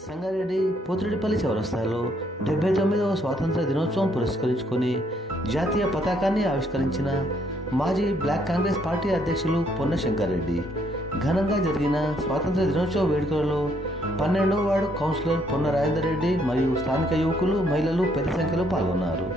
సంగారెడ్డి పోతిరెడ్డిపల్లి చౌరస్తాలో డెబ్బై తొమ్మిదవ స్వాతంత్ర దినోత్సవం పురస్కరించుకొని జాతీయ పతాకాన్ని ఆవిష్కరించిన మాజీ బ్లాక్ కాంగ్రెస్ పార్టీ అధ్యక్షులు పొన్న శంకర్రెడ్డి ఘనంగా జరిగిన స్వాతంత్ర దినోత్సవ వేడుకలలో పన్నెండవ వార్డు కౌన్సిలర్ పొన్న రాజేందర్ రెడ్డి మరియు స్థానిక యువకులు మహిళలు పెద్ద సంఖ్యలో పాల్గొన్నారు.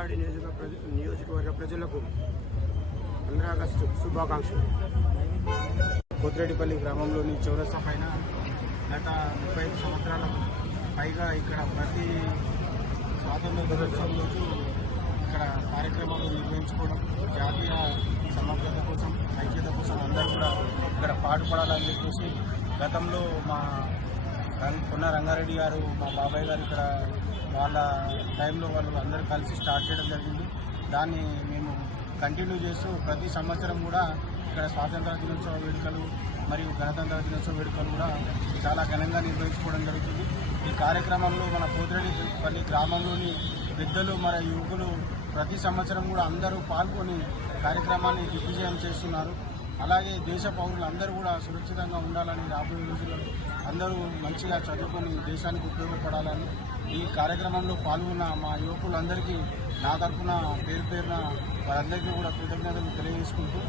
రంగారెడ్డి నియోజక నియోజకవర్గ ప్రజలకు పంద్ర ఆగస్టు శుభాకాంక్షలు. కొత్తిరెడ్డిపల్లి గ్రామంలోని చౌరస్తా పైన గత ముప్పై ఐదు సంవత్సరాల పైగా ఇక్కడ ప్రతి స్వాతంత్ర దినోత్సవం రోజు ఇక్కడ కార్యక్రమాలు నిర్వహించుకోవడం జాతీయ సమగ్రత కోసం ఐక్యత కోసం అందరూ కూడా ఇక్కడ పాటుపడాలని చెప్పేసి గతంలో మా కొన్న రంగారెడ్డి గారు మా బాబాయ్ గారు ఇక్కడ వాళ్ళ టైంలో వాళ్ళు అందరూ కలిసి స్టార్ట్ చేయడం జరిగింది. దాన్ని మేము కంటిన్యూ చేస్తూ ప్రతి సంవత్సరం కూడా ఇక్కడ స్వాతంత్ర దినోత్సవ వేడుకలు మరియు గణతంత్ర దినోత్సవ వేడుకలు కూడా చాలా ఘనంగా నిర్వహించుకోవడం జరుగుతుంది. ఈ కార్యక్రమంలో మన పోతిరెడ్డిపల్లి గ్రామంలోని పెద్దలు మన యువకులు ప్రతి సంవత్సరం కూడా అందరూ పాల్గొని కార్యక్రమాన్ని దిగ్విజయం చేస్తున్నారు. అలాగే దేశ పౌరులు అందరూ కూడా సురక్షితంగా ఉండాలని రాబోయే రోజుల్లో అందరూ మంచిగా చదువుకొని దేశానికి ఉపయోగపడాలని ఈ కార్యక్రమంలో పాల్గొన్న మా యువకులందరికీ నా తరఫున పేరు పేరున వారందరికీ కూడా కృతజ్ఞతలు తెలియజేసుకుంటూ